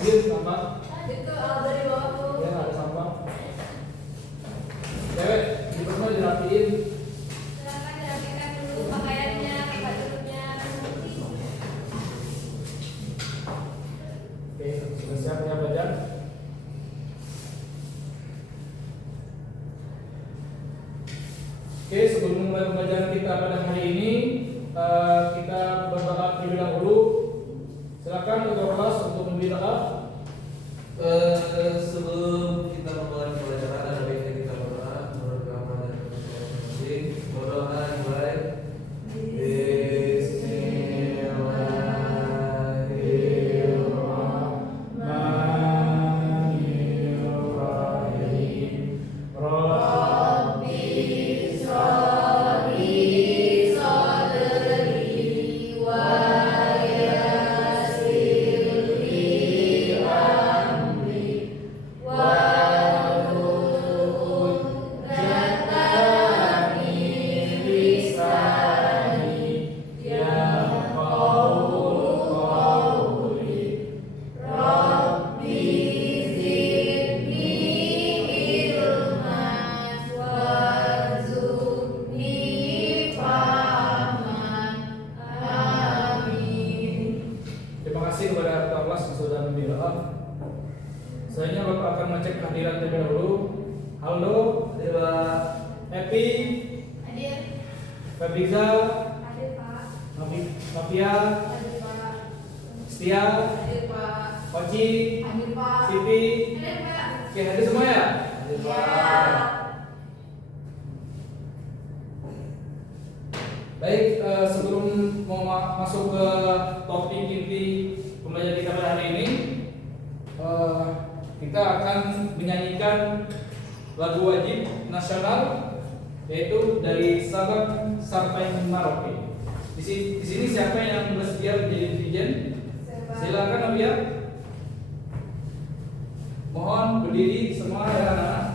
Ambil sampah. Itu dari bawah tuh. Ya ada sampah. Cewek, di rumah dirapiin. Silakan dirapikan dulu pakaiannya, tempat duduknya. Oke, sudah siap ya belajar? Oke, sebelum memulai pembelajaran kita pada hari ini, kita berdoa terlebih dahulu. Silakan ketua kelas untuk memberi doa. Sebelum kita memulai pembelajaran, ada baiknya kita berdoa menurut agama dan masing-masing. Berdoa dimulai. Selanjutnya Bapak akan mengecek kehadiran terlebih dahulu. Halo, Hadir Pak. Epi, Hadir. Fabriza, Hadir Pak. Mafia, Hadir Pak. Setia, Hadir Pak. Oci, Hadir Pak. Sipi. Hadir Pak. Oke, hadir semua ya? Hadir Ya. Pak. Baik, sebelum mau masuk ke topik inti pembelajaran kita pada hari ini, kita akan menyanyikan lagu wajib nasional, yaitu dari Sabang sampai Merauke. Di sini siapa yang bersedia menjadi dirijen? Silakan Abia. Mohon berdiri semua ya anak-anak.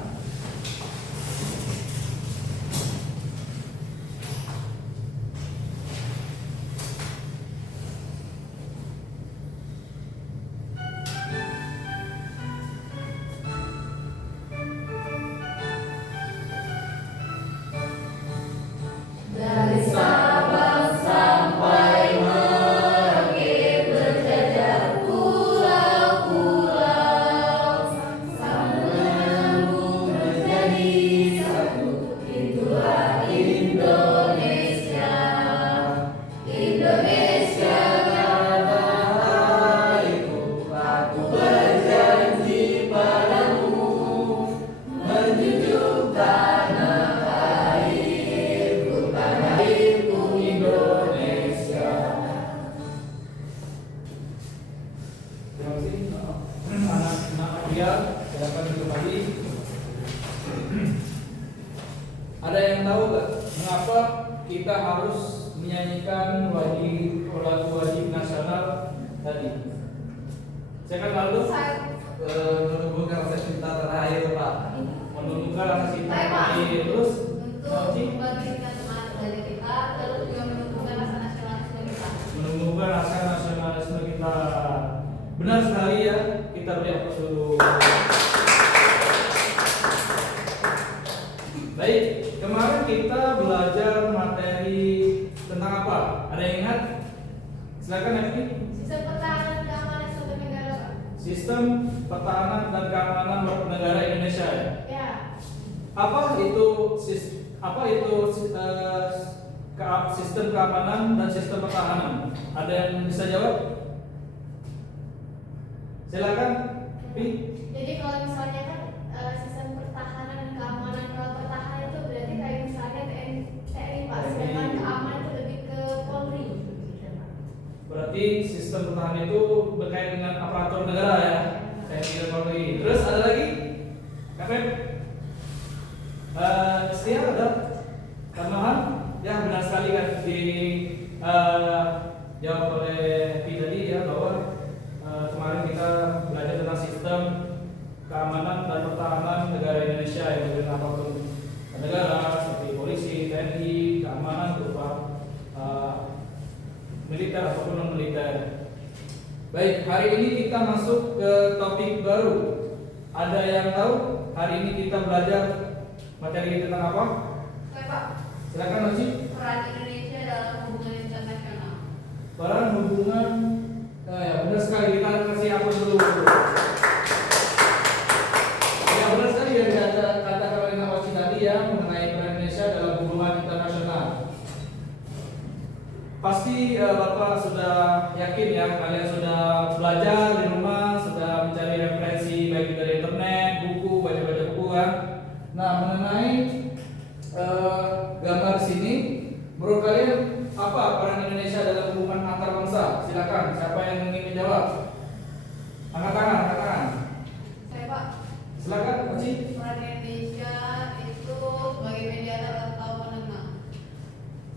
Dari Sabang sampai Merauke berjajar pulau-pulau, sambung menjadi satu. Itulah Indonesia. Indonesia kata airku, aku berjanji padamu menjunjung tanah airku, tanah airku Indonesia. Terima kasih anak-anak Abia. Silakan duduk lagi. Ada yang tahu nggak mengapa kita harus menyanyikan lagu wajib nasional tadi? Saya kan lalu Menumbuhkan rasa cinta tanah air Pak. menunjukkan rasa cinta Baik, Pak. ini terus Untuk membangkitkan semangat belajar kita, terus juga menumbuhkan rasa nasionalisme kita. menumbuhkan rasa nasionalisme kita. Benar sekali ya, kita beri aplaus dulu. Baik, kemarin kita belajar materi tentang apa? Ada yang ingat? Silakan Evi. Sistem pertahanan keamanan suatu negara, Pak. Sistem pertahanan dan keamanan negara Indonesia. Ya? Ya, Apa itu sistem keamanan dan sistem pertahanan? Ada yang bisa jawab? Silakan, Evi. jadi kalau misalnya kan sistem pertahanan dan keamanan, kalau pertahanan itu berarti kayak misalnya TNI, Pak. Sedangkan keamanan itu lebih ke Polri. Berarti sistem pertahanan itu berkait dengan aparatur negara ya. Saya tidak Polri. Terus ada lagi? Kapten? Setia ada? Tambahan? Ya benar sekali kan jawab oleh Evi tadi ya bahwa kemarin kita belajar tentang sistem keamanan dan pertahanan negara Indonesia yang berkaitan aparatur negara seperti polisi, TNI, keamanan berupa militer ataupun non militer. Baik, hari hari ini kita masuk ke topik baru. Ada yang tahu hari ini kita belajar materi tentang apa? Oke, Pak. Silakan Oci. Peran Indonesia dalam hubungan internasional. Peran hubungan, ya benar sekali, kita kasih apa dulu. Ya benar sekali yang kata Karolina Oci tadi ya mengenai peran Indonesia dalam hubungan internasional. Pasti Bapak sudah yakin ya, kalian sudah belajar di rumah, sudah mencari referensi baik dari internet, buku, baca-baca buku kan. Nah mengenai gambar sini, menurut kalian apa peran Indonesia dalam hubungan antar bangsa? Silakan, siapa yang ingin menjawab? Angkat tangan, angkat tangan. Saya, Pak. Silakan, Oci. Peran Indonesia itu sebagai mediator atau penengah.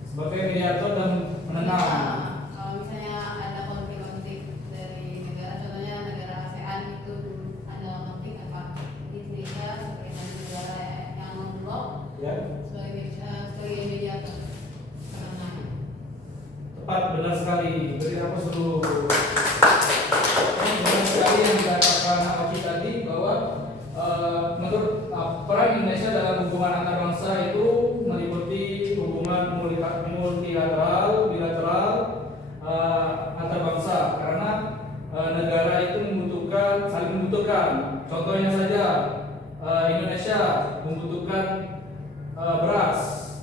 Sebagai mediator dan menenang. Kalau misalnya ada konflik-konflik dari negara, contohnya negara ASEAN itu ada konflik apa? Indonesia sebagai negara yang non-blok Ya, sebagai mediator. Penengah. tepat, benar sekali. Beri apa dulu? Benar sekali yang dikatakan Oci tadi bahwa menurut peran Indonesia dalam hubungan antar bangsa itu meliputi hubungan multilateral, bilateral, antar bangsa karena negara itu saling membutuhkan. Contohnya saja Indonesia membutuhkan beras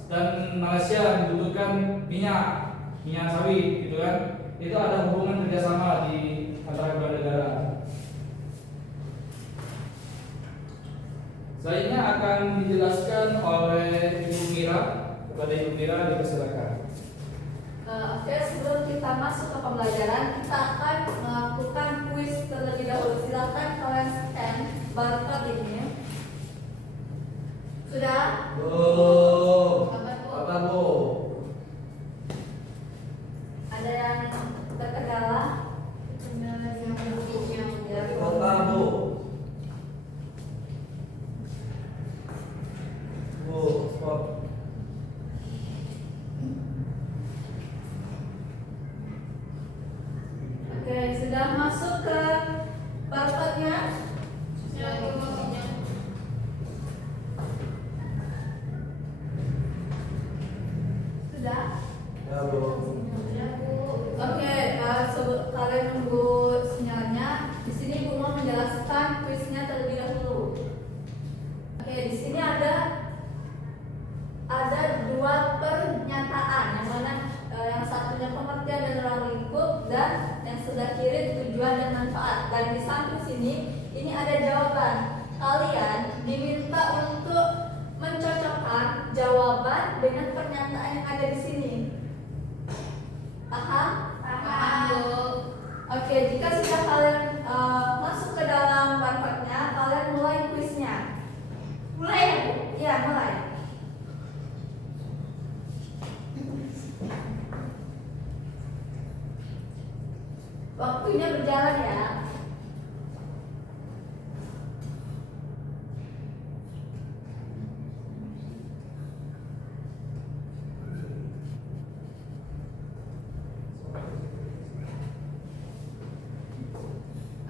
dan Malaysia membutuhkan minyak sawit gitu kan. Itu ada hubungan kerjasama di antara kedua negara. Selanjutnya akan dijelaskan oleh Ibu Mira. Kepada Ibu Mira dipersilakan. Oke, sebelum kita masuk ke pembelajaran, kita akan melakukan kuis terlebih dahulu. Silakan kalian scan barcode ini. Sudah? Apa Bu? Ada yang terkendala? Kendala yang Ya, Kota Bu. Bu, stop. Oke, sudah masuk ke barcode-nya? Sudah? Ya Bu. Oke, kalian nunggu sinyalnya. Di sini Bu mau menjelaskan kuisnya terlebih dahulu. Oke, di sini ada dua pernyataan, yang mana yang satunya pengertian dan ruang lingkup dan yang sebelah kiri tujuan dan manfaat. Dan di samping sini ini ada jawaban. Kalian diminta untuk mencocokkan jawaban dengan pernyataan yang ada di sini. Paham? Paham, Bu. Oke, jika sudah kalian masuk ke dalam barcode-nya, kalian mulai kuisnya. Mulai ya, Bu? Iya, mulai. Waktunya berjalan ya.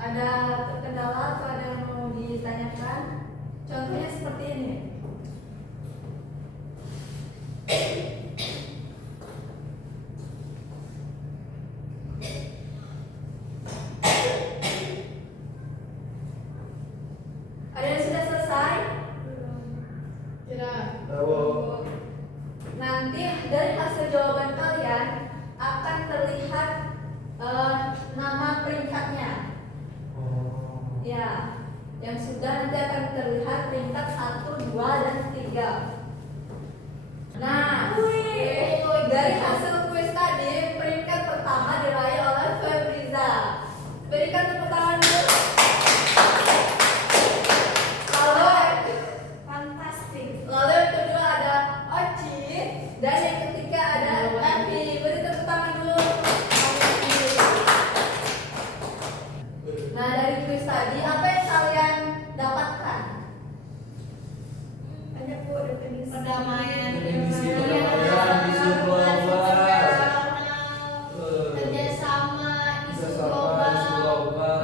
Ada terkendala atau ada yang mau ditanyakan? Contohnya seperti ini. Ada yang sudah selesai? Tidak. Ya Bu. Nanti dari hasil jawaban kalian akan terlihat nama peringkatnya. Oh. Ya, yang sudah nanti akan terlihat peringkat 1, 2, dan 3. Nah, dari hasil kuis tadi peringkat pertama diraih oleh Febriza. Berikan tepuk tangan dulu. Lalu yang kedua ada Oci dan yang ketiga ada Evi. Beri tepuk tangan dulu. Nah, dari kuis tadi apa yang kalian dapatkan? Banyak, Bu, definisi. Perdamaian. Definisi perdamaian, isu global. Kerjasama, isu Kerjasama, global. isu global.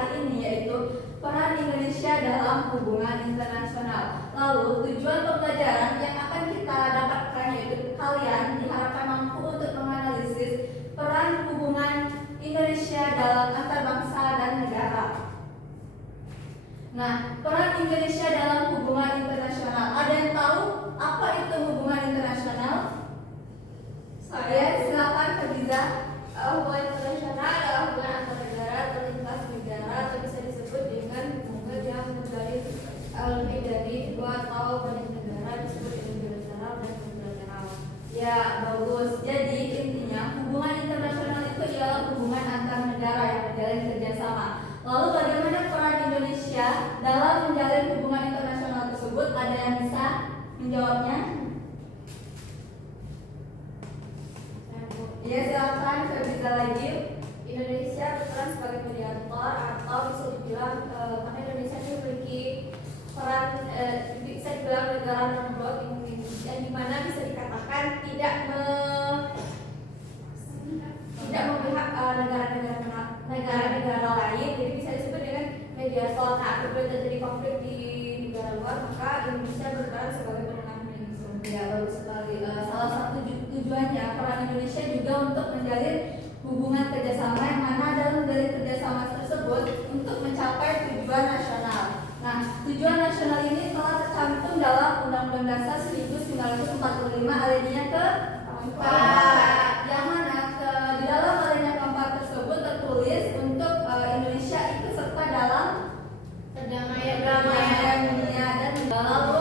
hari ini, yaitu peran Indonesia dalam hubungan internasional. Lalu tujuan pembelajaran yang akan kita dapatkan yaitu kalian diharapkan mampu untuk menganalisis peran hubungan Indonesia dalam antar bangsa dan negara. Nah, peran Indonesia dalam hubungan internasional. Ada yang tahu apa itu hubungan internasional? Saya silakan Khadijah. Hubungan internasional adalah hubungan antar negara atau lintas negara atau bisa disebut dengan hubungan yang menjalin lebih dari dua atau banyak negara disebut dengan bilateral dan multilateral. Ya, bagus. Jadi intinya hubungan internasional itu ialah hubungan antar negara yang menjalin kerjasama. Lalu bagaimana peran Indonesia dalam menjalin hubungan internasional tersebut? Ada yang bisa menjawabnya? Ya, silakan Fabriza lagi. Indonesia berperan sebagai mediator atau bisa dibilang karena Indonesia ini memiliki peran bisa dibilang negara non-blok yang dimana bisa dikatakan tidak memihak negara-negara lain, jadi bisa disebut dengan mediator. Nah, apabila terjadi konflik di negara luar, maka Indonesia berperan sebagai penengah menyusun. Ya, bagus sekali. Salah satu tujuannya peran Indonesia juga untuk menjalin hubungan kerjasama yang mana dalam menjalin kerjasama tersebut untuk mencapai tujuan nasional. Nah, tujuan nasional ini telah tercantum dalam Undang-Undang Dasar 1945 alinea ke-4, yang mana di dalam alinea ke-4 tersebut tertulis untuk Indonesia ikut serta dalam perdamaian dunia dan lalu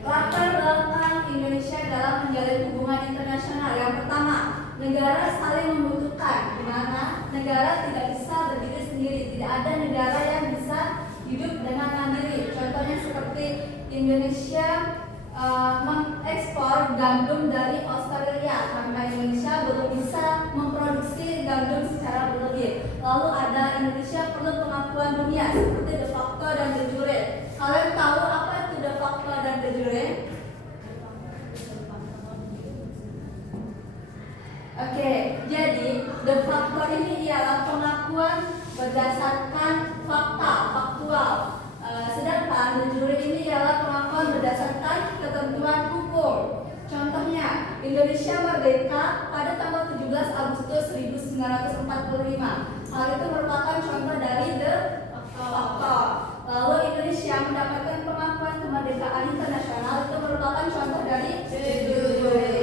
latar belakang Indonesia dalam menjalin hubungan internasional. Yang pertama, negara saling membutuhkan, di mana negara tidak bisa berdiri sendiri. Tidak ada negara yang bisa hidup dengan mandiri. Contohnya seperti Indonesia mengekspor gandum dari Australia karena Indonesia belum bisa memproduksi gandum secara berlebih. Lalu ada Indonesia perlu pengakuan dunia seperti de facto dan de jure. Kalian tahu apa itu de facto dan de jure? Oke, jadi de facto ini ialah pengakuan berdasarkan fakta, faktual. Sedangkan de jure ini ialah pengakuan berdasarkan ketentuan hukum. Contohnya, Indonesia merdeka pada tanggal 17 Agustus 1945. Hal itu merupakan contoh dari de facto. Lalu Indonesia mendapatkan pengakuan kemerdekaan internasional, itu merupakan contoh dari de jure.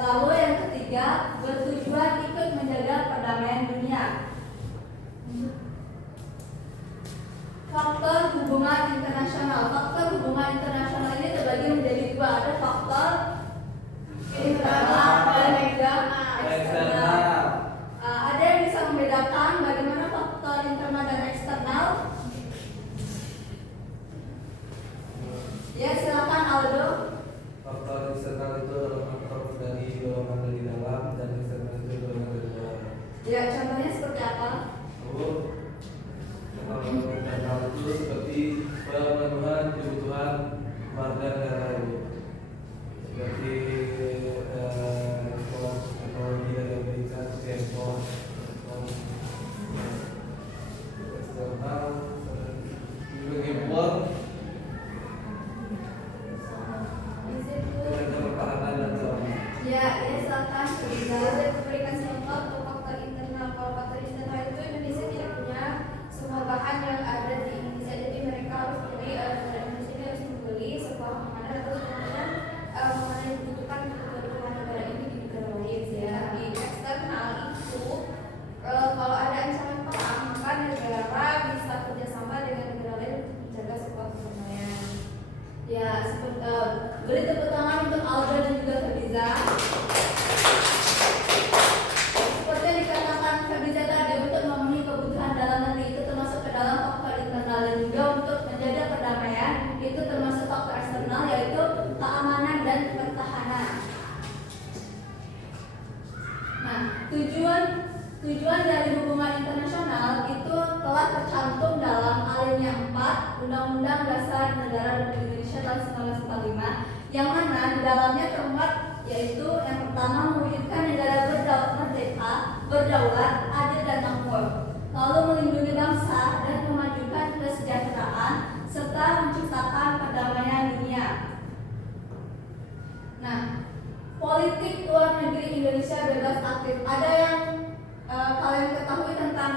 Lalu yang ketiga, bertujuan ikut menjaga perdamaian dunia. Faktor hubungan internasional. Faktor hubungan internasional ini terbagi menjadi dua. Ada faktor internal dan juga eksternal. Ada yang bisa membedakan bagaimana faktor internal dan eksternal? Ya, silakan Aldo. Faktor eksternal itu adalah faktor dari dorongan dari dalam dan eksternal itu dorongan dari luar. Ya, contohnya seperti apa? Kalau eksternal itu seperti pemenuhan kebutuhan warga negara itu, seperti teknologi dari Amerika seperti handphone. Eksternal juga impor. Ya, silakan. Saya memberikan contoh untuk faktor internal. Kalau faktor internal itu Indonesia tidak punya semua bahan yang ada di Indonesia, jadi mereka harus beli negara Indonesia ini harus membeli sebuah makanan atau sebenarnya makanan yang dibutuhkan untuk kebutuhan negara ini di negara lain. Ya, di eksternal itu kalau ada ancaman perang maka negara bisa kerjasama dengan negara lain untuk menjaga sebuah perdamaian. Ya, beri tepuk tangan untuk Aldo dan juga Fabriza. Seperti yang dikatakan Fabriza tadi, untuk memenuhi kebutuhan dalam negeri itu termasuk ke dalam faktor internal, dan juga untuk menjaga perdamaian itu termasuk faktor eksternal, yaitu keamanan dan pertahanan. Nah, tujuan dari hubungan internasional itu telah tercantum dalam alinea 4 Undang-Undang Dasar Negara Republik Indonesia tahun 1945, yang mana di dalamnya termuat yaitu yang pertama mewujudkan negara merdeka, berdaulat, adil dan makmur, lalu melindungi ada yang kalian ketahui tentang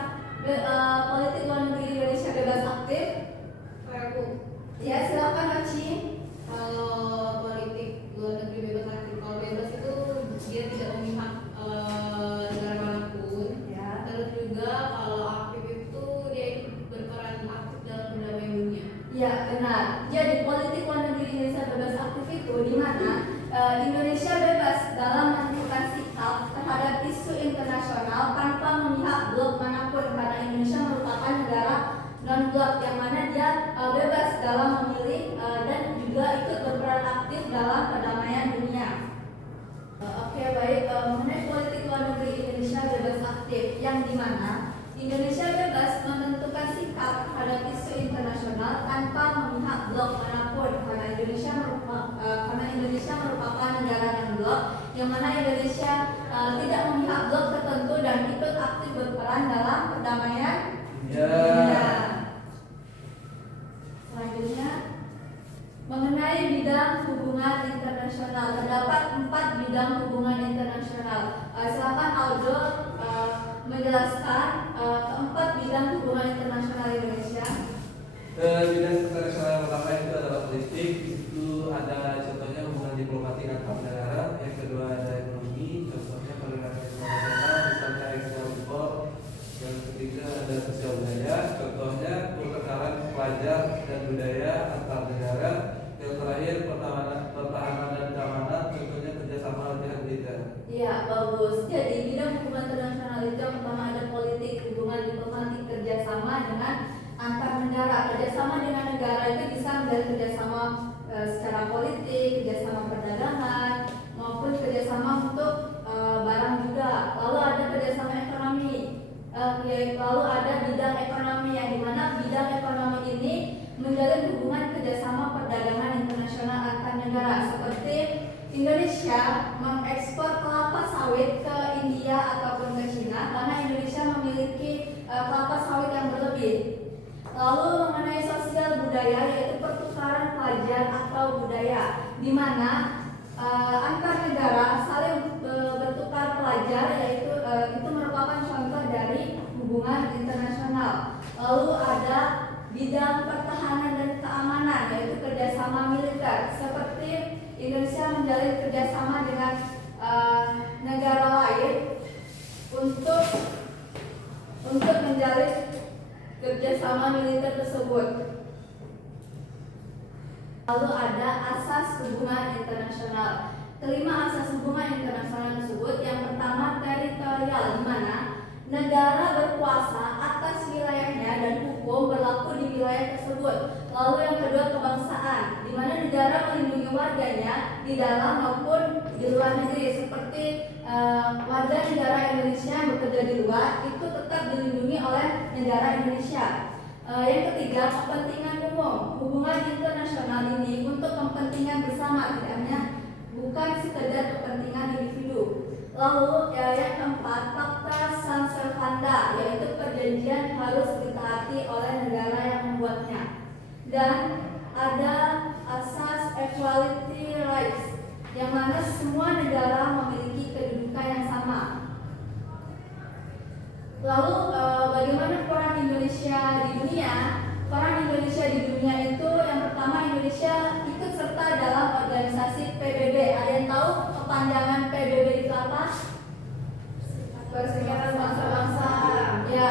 politik luar negeri Indonesia bebas aktif? Ya, silakan Aci. Kalau politik luar negeri bebas aktif, kalau bebas itu dia tidak memihak negara manapun. Ya. Terus juga kalau aktif itu dia berperan aktif dalam perdamaian dunia. Ya, benar. Jadi politik luar negeri Indonesia bebas aktif itu di mana Indonesia bebas dalam menentukan sikap terhadap isu internasional tanpa memihak blok manapun, karena Indonesia merupakan negara non-blok yang mana dia bebas dalam memilih dan juga ikut berperan aktif dalam perdamaian dunia. Oke, baik. Mengenai politik luar negeri Indonesia bebas aktif yang di mana Indonesia bebas menentukan sikap terhadap isu internasional tanpa memihak blok manapun, karena Indonesia merupakan negara non-blok yang mana Indonesia tidak memihak blok tertentu dan ikut aktif berperan dalam perdamaian dunia. Selanjutnya, mengenai bidang hubungan internasional, terdapat 4 bidang hubungan internasional. Silakan Aldo menjelaskan keempat bidang hubungan internasional Indonesia. Bidang internasional pertama itu adalah politik. Itu ada contohnya hubungan diplomatik antar negara. Yang kedua ada ekonomi, contohnya perdagangan internasional, misalnya ekspor impor. Yang ketiga ada sosial budaya, contohnya pertukaran pelajar dan budaya antar negara. Yang terakhir pertahanan dan keamanan, contohnya kerjasama latihan militer. Iya, bagus. Jadi bidang hubungan internasional itu yang pertama ada politik, hubungan diplomatik, kerjasama dengan antar negara. Kerjasama dengan negara itu bisa menjadi kerjasama secara politik, kerjasama perdagangan, maupun kerjasama untuk barang juga. Lalu ada kerjasama ekonomi. Lalu ada bidang ekonomi yang dimana bidang ekonomi ini menjalin hubungan kerjasama perdagangan internasional antar negara, seperti Indonesia mengekspor kelapa sawit ke India ataupun ke Cina karena Indonesia memiliki kelapa sawit yang berlebih. Lalu mengenai sosial budaya yaitu pertukaran pelajar atau budaya, di mana antar negara saling bertukar pelajar, yaitu itu merupakan contoh dari hubungan internasional. Lalu ada bidang pertahanan dan keamanan yaitu kerjasama militer, seperti Indonesia menjalin kerjasama dengan negara lain untuk menjalin kerjasama militer tersebut. Lalu ada asas hubungan internasional. Kelima asas hubungan internasional tersebut, yang pertama teritorial, di mana negara berkuasa atas wilayahnya dan hukum berlaku di wilayah tersebut. Lalu yang kedua kebangsaan, di mana negara melindungi warganya di dalam maupun di luar negeri, seperti warga negara Indonesia yang bekerja di luar itu tetap dilindungi oleh negara Indonesia. Yang ketiga kepentingan umum. Hubungan internasional ini untuk kepentingan bersama, tidak hanya bukan sekedar kepentingan individu. Lalu yang keempat fakta San Servanda, yaitu perjanjian harus ditaati oleh negara yang membuatnya. Dan ada asas equality rights, yang mana semua negara memiliki kedudukan yang sama. Lalu bagaimana peran Indonesia di dunia? Peran Indonesia di dunia itu yang pertama, Indonesia ikut serta dalam organisasi PBB. Ada yang tahu kepanjangan PBB itu apa? Perserikatan Bangsa-Bangsa. Ya,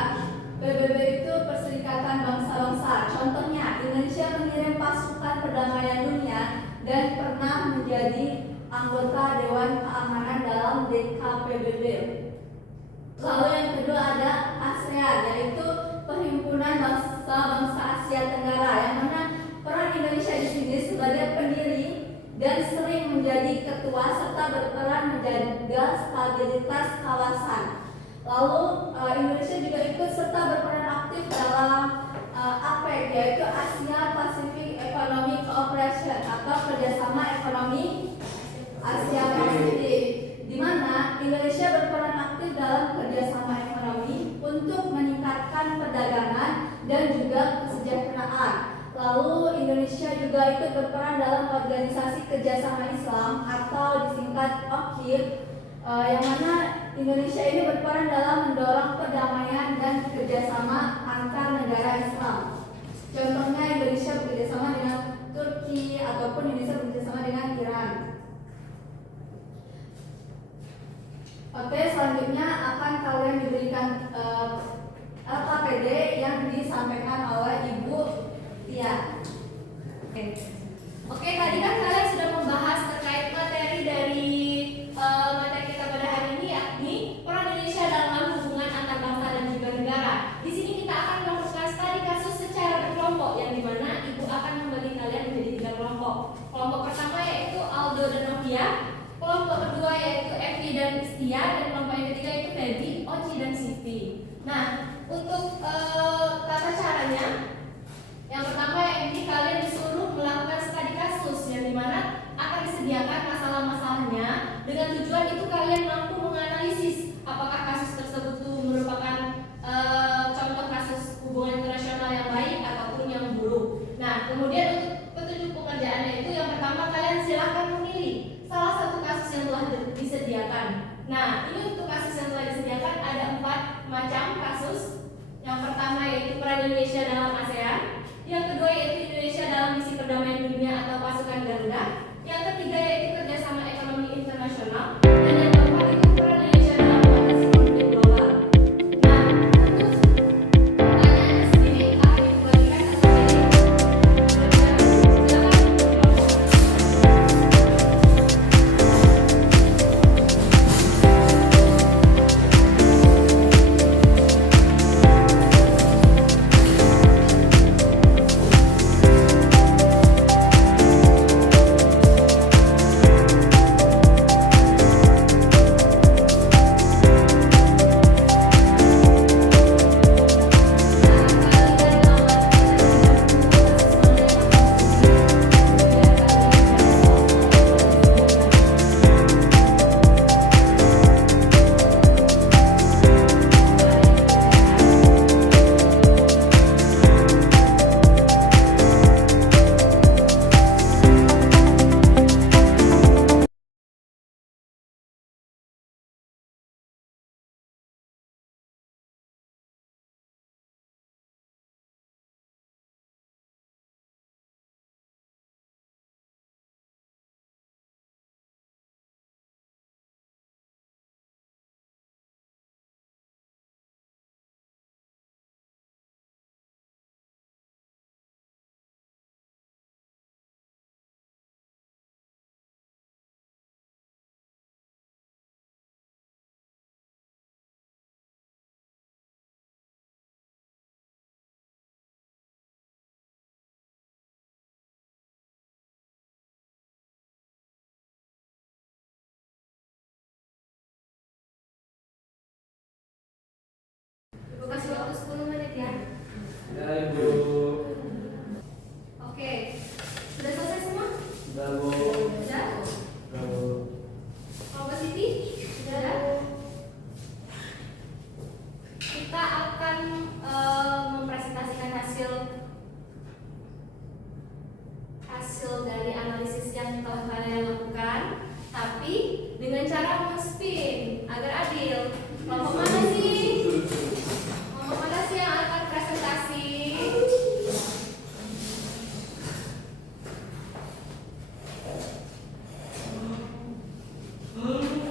PBB itu Perserikatan Bangsa-Bangsa. Contohnya, Indonesia mengirim pasukan perdamaian dunia dan pernah menjadi anggota Dewan Keamanan dalam DKPBB. Lalu yang kedua ada ASEAN, yaitu Perhimpunan Bangsa-Bangsa Asia Tenggara, yang mana peran Indonesia di sini sebagai pendiri dan sering menjadi ketua serta berperan menjaga stabilitas kawasan. Lalu Indonesia juga ikut serta berperan aktif dalam APEC, yaitu Asia Pacific Economic Cooperation atau kerjasama ekonomi Asia Pasifik, di mana Indonesia berperan aktif dalam kerjasama ekonomi untuk meningkatkan perdagangan dan juga kesejahteraan. Lalu Indonesia juga ikut berperan dalam organisasi kerjasama Islam atau disingkat OKID, yang mana Indonesia ini berperan dalam mendorong perdamaian dan kerjasama antar negara Islam. Contohnya Indonesia bekerjasama dengan Turki ataupun Indonesia bekerjasama dengan Iran. Oke, selanjutnya akan kalian diberikan LKPD yang disampaikan oleh Ibu Tia. Oke, tadi kan kalian sudah membahas terkait materi dari materi kita pada hari ini, yakni peran Indonesia dalam hubungan antar bangsa dan juga negara. Di sini kita akan melakukan studi kasus secara berkelompok, yang dimana Ibu akan membagi kalian menjadi 3 kelompok. Kelompok pertama yaitu Aldo dan Novia, kelompok kedua yaitu Evi dan Istia, dan kelompok yang ketiga yaitu Feby, Oci dan Siti. Nah, untuk tata caranya, yang pertama ini kalian disuruh melakukan studi kasus, yang dimana akan disediakan masalah-masalahnya dengan tujuan itu kalian mampu menganalisis apakah kasus tersebut itu merupakan contoh kasus hubungan internasional yang baik ataupun yang buruk. Nah, kemudian untuk petunjuk pekerjaannya itu yang pertama kalian silahkan memilih salah satu kasus yang telah disediakan. Nah, ini untuk kasus yang telah disediakan ada 4 macam kasus. Yang pertama yaitu peran Indonesia dalam ASEAN, yang kedua yaitu Indonesia dalam misi perdamaian dunia atau pasukan Garuda, yang ketiga yaitu kerjasama ekonomi internasional, dan yang keempat itu peran Indonesia dalam mengatasi konflik global. Nah, untuk pertanyaannya sendiri akan dibagikan Ibu kasih waktu 10 menit ya. Ya Ibu. Oke, sudah selesai semua? Sudah Bu. Sudah? Sudah Bu. Kelompok Siti? Sudah? Kita akan mempresentasikan hasil dari analisis yang telah kalian lakukan, tapi dengan cara men-spin agar adil. Kelompok mana sih? Kelompok mana sih yang akan presentasi?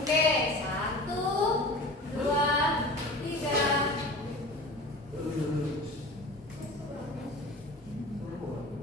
Oke, 1, 2, 3. Oke, kelompok Aldo.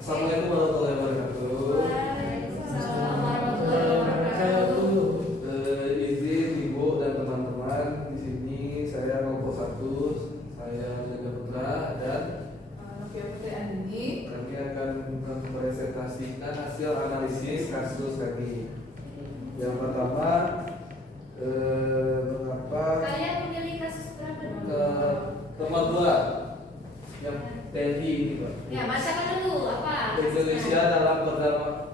Assalamualaikum warahmatullahi wabarakatuh. Waalaikumsalam warahmatullahi wabarakatuh. Izin Ibu dan teman-teman, di sini saya kelompok 1, saya Jaga Putra, dan kami akan mempresentasikan hasil analisis kasus kami. Yang pertama, mengapa Kalian memilih kasus berapa dulu? ke nomor 2 yang TNI ini Pak. Ya, bacakan dulu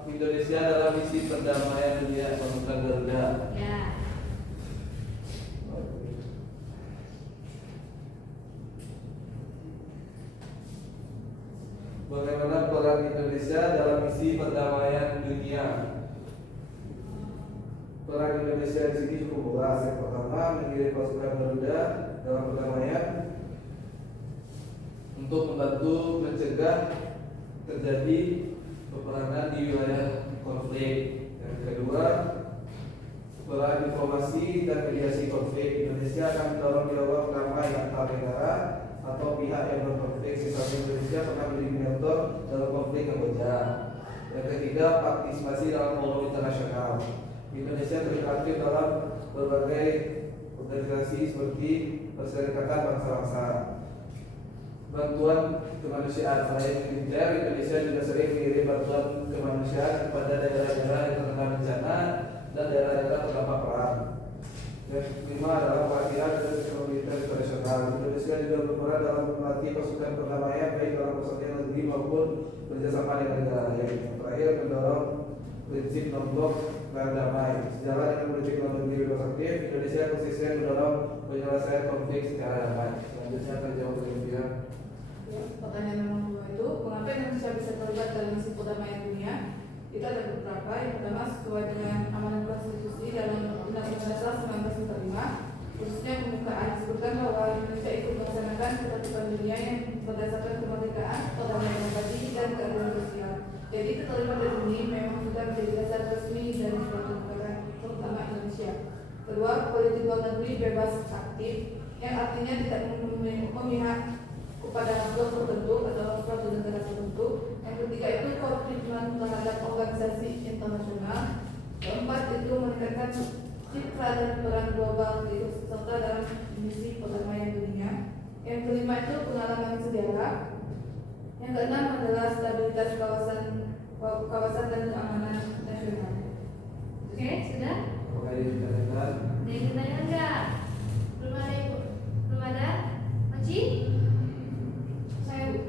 Indonesia dalam misi perdamaian dunia pasukan Garuda. Ya. Bagaimana peran Indonesia dalam misi perdamaian dunia? Peran Indonesia di sini cukup luas. Yang pertama, mengirim pasukan Garuda dalam perdamaian untuk membantu mencegah terjadi peperangan di wilayah konflik. Yang kedua, peran diplomasi dan mediasi konflik. Indonesia akan mendorong dialog damai antar negara atau pihak yang berkonflik. Misalnya Indonesia pernah menjadi mediator dalam konflik Kamboja. Yang ketiga, partisipasi dalam forum internasional. Indonesia terlibat aktif dalam berbagai organisasi seperti Perserikatan Bangsa-Bangsa. Bantuan kemanusiaan. Selain militer, Indonesia juga sering mengirim bantuan kemanusiaan kepada daerah-daerah yang terkena bencana dan daerah-daerah terdampak perang. Yang kelima adalah pelatihan dan militer internasional. Indonesia juga berperan dalam melatih pasukan perdamaian baik dalam persatuan negeri maupun kerjasama dengan negara lain. Yang terakhir, mendorong prinsip non-blok dan damai. Sejalan dengan prinsip non-negeri bebas aktif, Indonesia konsisten mendorong penyelesaian konflik secara damai. Selanjutnya akan jawab oleh pihak. Ya, pertanyaan nomor 2 itu, mengapa Indonesia bisa terlibat dalam misi perdamaian dunia? Itu ada beberapa. Yang pertama, sesuai dengan amanat konstitusi dalam Undang-Undang Dasar 1945, khususnya pembukaan disebutkan bahwa Indonesia ikut melaksanakan ketertiban dunia yang berdasarkan kemerdekaan, perdamaian abadi, dan keadilan sosial. Jadi keterlibatan ini memang sudah menjadi dasar resmi dari suatu negara, terutama Indonesia. Kedua, politik luar negeri bebas aktif, yang artinya tidak memihak kepada blok tertentu atau suatu negara tertentu. Yang ketiga itu komitmen terhadap organisasi internasional. Keempat itu meningkatkan citra dan peran global serta dalam misi perdamaian dunia. Yang kelima itu pengalaman sejarah. Yang keenam adalah stabilitas kawasan dan keamanan nasional. Oke, sudah? Apakah ini ditanyakan? Ada yang ditanyakan enggak? Belum ada Ibu? Belum ada? Maci? Saya Bu.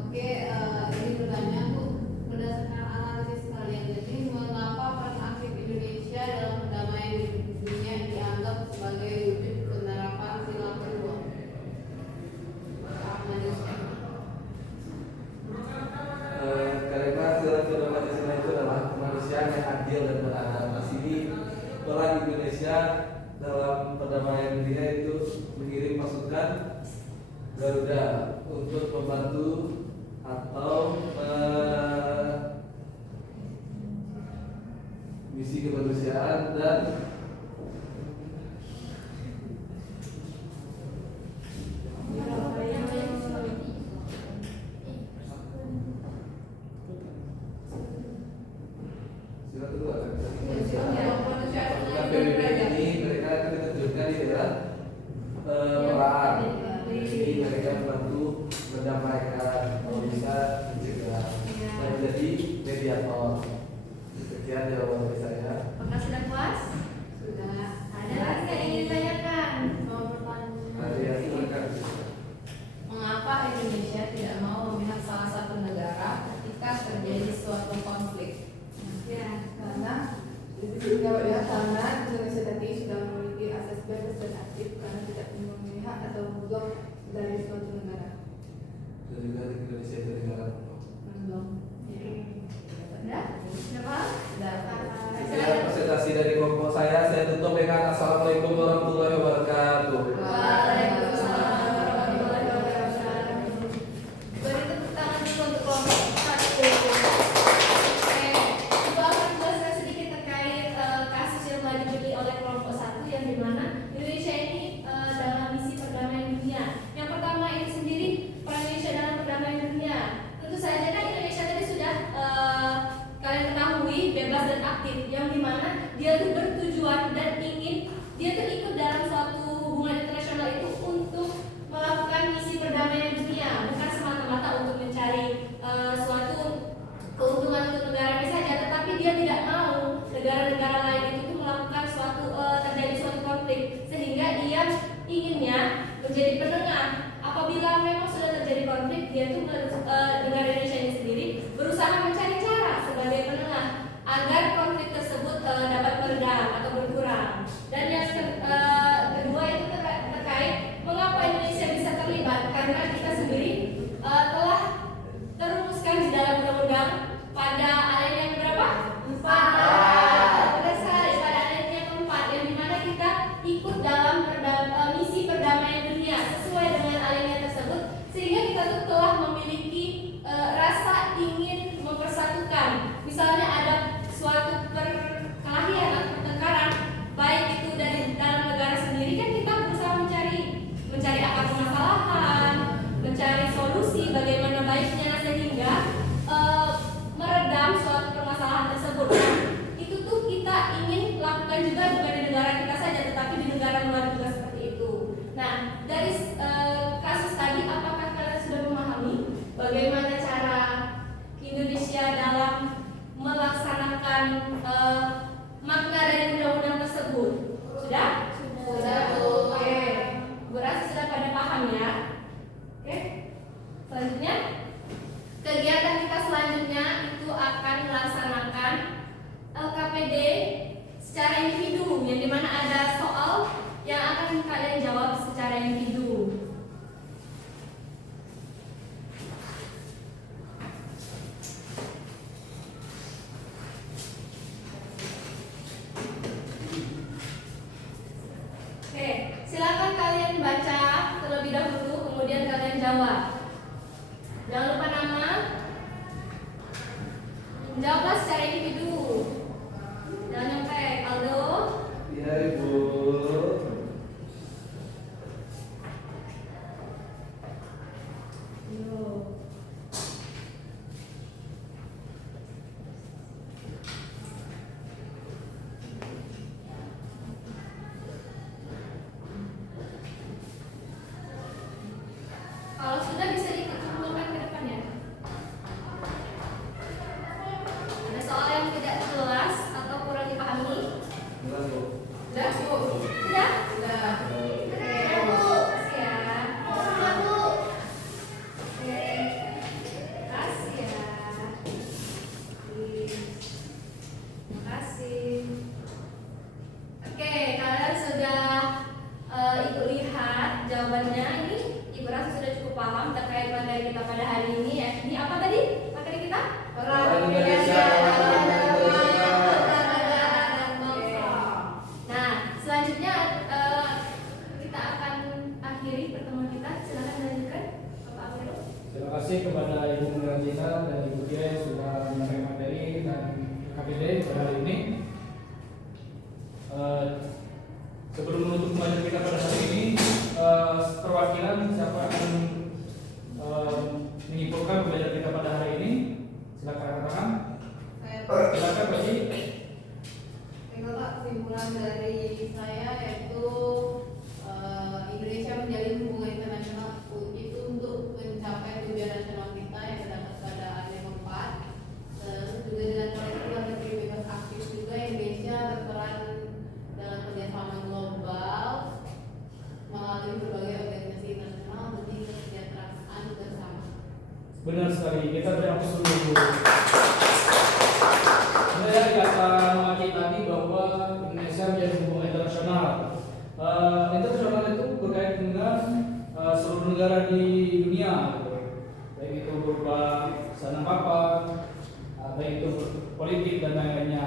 Oke, ini bertanya Bu, berdasarkan analisis kalian jadi mengapa peran aktif Indonesia dalam perdamaian di dunia dianggap sebagai wujud penerapan sila kedua? Karena sila kedua Pancasila itu adalah kemanusiaan yang adil dan beradab. Di sini peran Indonesia dalam perdamaian dunia itu mengirim pasukan Garuda untuk membantu atau misi kemanusiaan dan sila kedua. Pasukan PBB ini mereka akan diterjunkan di daerah perang. Jadi mereka membantu mendamaikan, kalau bisa mencegah dan menjadi mediator. Sekian jawaban dari saya. Apakah sudah puas? Sudah. Ada lagi yang ingin ditanyakan? Mau bertanya. Ada yang silakan. Mengapa Indonesia tidak mau memihak salah satu negara ketika terjadi suatu konflik? Ya. Karena jawab ya, karena Indonesia tadi sudah memiliki akses bebas dan aktif karena tidak memihak atau blok dari suatu negara. Dan juga Indonesia itu negara. Belum. Sudah? Sudah paham? Sudah. Sekian presentasi dari kelompok saya tutup dengan Assalamualaikum warahmatullahi wabarakatuh. Waalaikumsalam warahmatullahi wabarakatuh. Beri tepuk tangan dulu untuk kelompok 1. Oke, Ibu akan menjelaskan sedikit terkait kasus yang telah dijuduli oleh kelompok 1 yang dimana Indonesia ini dalam misi perdamaian dunia. Yang pertama ini sendiri peran Indonesia dalam perdamaian dunia. Tentu saja kan Indonesia tadi sudah kalian ketahui bebas dan aktif, yang dimana dia tuh bertujuan dan ingin dia tuh negara Indonesia ini sendiri berusaha mencari cara sebagai penengah agar konflik tersebut dapat meredam atau berkurang. Dan yang kedua itu terkait mengapa Indonesia bisa terlibat, karena kita sendiri telah terumuskan di dalam undang-undang pada alinea yang berapa? 4. Benar sekali, pada alinea yang keempat, yang dimana kita ikut dalam misi perdamaian dunia sesuai dengan alinea tersebut, sehingga kita tuh telah memiliki rasa ingin mempersatukan. Misalnya ada suatu perkelahian atau pertengkaran, baik itu dari dalam negara sendiri, kan kita berusaha mencari akar permasalahan, mencari solusi bagaimana baiknya sehingga meredam suatu permasalahan tersebut. Nah, itu tuh kita ingin lakukan juga bukan di negara kita saja, tetapi di negara luar juga seperti itu. Nah, dari kasus tadi, apakah kalian sudah memahami bagaimana cara Indonesia dalam melaksanakan makna dari undang-undang tersebut? Sudah? Sudah. Oke. Berarti sudah pada paham ya? Oke. Selanjutnya, kegiatan kita selanjutnya itu akan melaksanakan LKPD secara individu, yang dimana ada soal yang akan kalian jawab secara individu. Oke, silakan kalian baca terlebih dahulu, kemudian kalian jawab. Jangan lupa nama. Jawablah secara individu. Jangan nyontek. Aldo. Iya Ibu. Yo. Kalau sudah bisa dikumpulkan ke depan ya. Ada soal yang tidak jelas atau kurang dipahami? Enggak Bu. Sudah, Bu. Sudah? Sudah. Ya, Bu. Makasih ya. Sudah, Bu. Oke. Makasih ya. Makasih. Oke, kalian sudah ikut lihat jawabannya. Ini Ibu rasa sudah cukup paham terkait materi kita pada hari ini ya. Ini apa tadi materi kita? Peran Indonesia dalam Negara dan bangsa. Nah, selanjutnya kita akan akhiri pertemuan kita. Silakan lanjutkan, Bapak Amiro. Terima kasih kepada Ibu Murajina dan Ibu Dia sudah menerima materi dan KPD pada hari ini. Sebelum menutup pembelajaran kita pada hari ini, perwakilan siapa akan menyimpulkan pembelajaran kita pada hari ini? Silakan katakan. Silakan Pak Ji. Baiklah, kesimpulan dari saya yaitu Indonesia menjalin hubungan internasional itu untuk mencapai tujuan nasional kita yang terdapat pada alinea 4. Terus juga dengan luar negeri bebas aktif juga Indonesia berperan dalam kerjasama global melalui berbagai organisasi internasional demi kesejahteraan bersama. Benar sekali, kita beri aplaus dulu. Saya kata Maki tadi bahwa Indonesia menjadi hubungan internasional. Internasional itu berkait dengan seluruh negara di dunia, gitu. Baik itu berupa sana papan, baik itu politik dan lain-lainnya.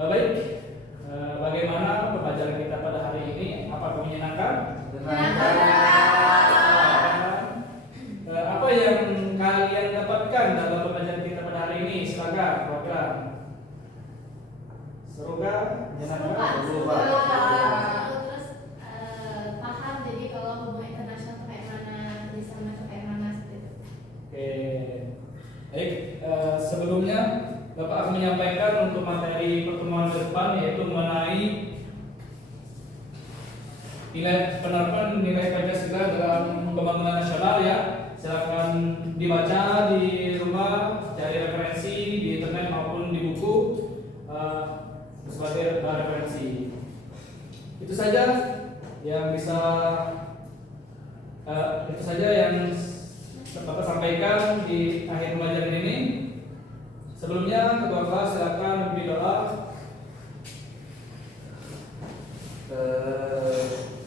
Baik, bagaimana pembelajaran kita pada hari ini? Apakah menyenangkan? Apa yang kalian dapatkan dalam pembelajaran kita pada hari ini? Silakan, program. Seru kan? Menyenangkan? Seru, Pak. Terus paham jadi kalau hubungan internasional kayak mana, bisa masuk kayak mana seperti itu. Oke. Baik, sebelumnya Bapak akan menyampaikan untuk materi pertemuan ke depan, yaitu mengenai penerapan nilai Pancasila dalam pembangunan nasional ya. Silakan dibaca di rumah, cari referensi di internet maupun di buku sebagai referensi. Itu saja yang bisa Itu saja yang Bapak sampaikan di akhir pembelajaran ini. Sebelumnya ketua kelas silakan memberi doa.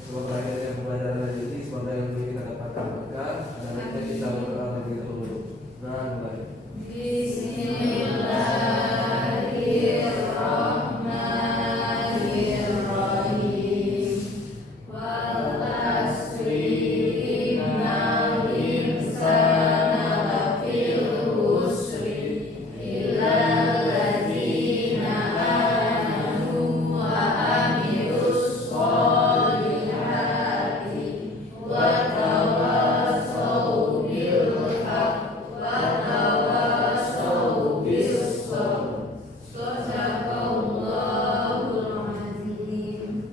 Semoga yang pembelajaran hari ini semoga yang kita dapatkan berkah dan nanti kita berdoa lebih dahulu. Nah, mulai. Bismillahirrahmanirrahim. Wal asri innal insana lafil khusri illal ladzina amanu wa amilus sholihati wa tawassaw bil haqq wa tawassaw bis sabr. Shadaqallahul azim.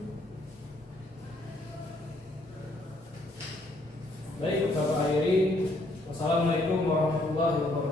Baik, Bapak akhiri. Wassalamualaikum warahmatullahi wabarakatuh.